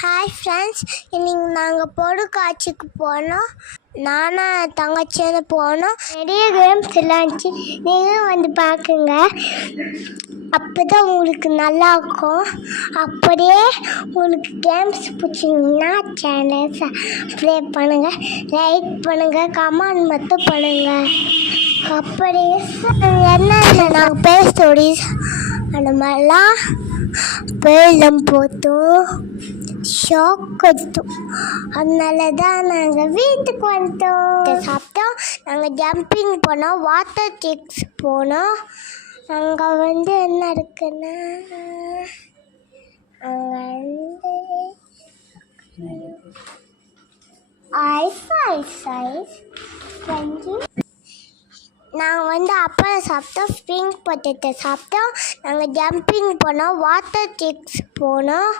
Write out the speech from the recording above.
Hi friends, இன்னைக்கு நாங்கள் பொருட்காட்சிக்கு போனோம். நானும் தங்கச்சியும் போனோம். நிறைய கேம்ஸ் எல்லாம் இருந்துச்சு. நீங்களும் வந்து பார்க்குங்க. அப்போ தான் உங்களுக்கு நல்லாயிருக்கும். அப்படியே உங்களுக்கு கேம்ஸ் பிடிச்சிங்கன்னா சேனலை சப்ஸ்கிரைப் பண்ணுங்கள், லைக் பண்ணுங்கள், கமெண்ட் மட்டும் பண்ணுங்கள். அப்படியே என்னென்ன நாங்கள் பேச ஸ்டோரிஸ் அந்த மாதிரிலாம் பேரம் போட்டோம், ஷாக் எடுத்தோம். அதனால தான் நாங்கள் வீட்டுக்கு வந்துட்டோம். சாப்பிட்டோம். நாங்கள் ஜம்பிங் போனோம், வாட்டர் சிக்ஸ் போனோம். அங்கே வந்து என்ன இருக்குன்னா, அங்கே வந்து ஐஸ் நாங்கள் வந்து அப்பளம் சாப்பிட்டோம், ஸ்ப்ரிங் பொட்டேட்டோ சாப்பிட்டோம். நாங்கள் ஜம்பிங் போனோம், வாட்டர் சிக்ஸ் போனோம்.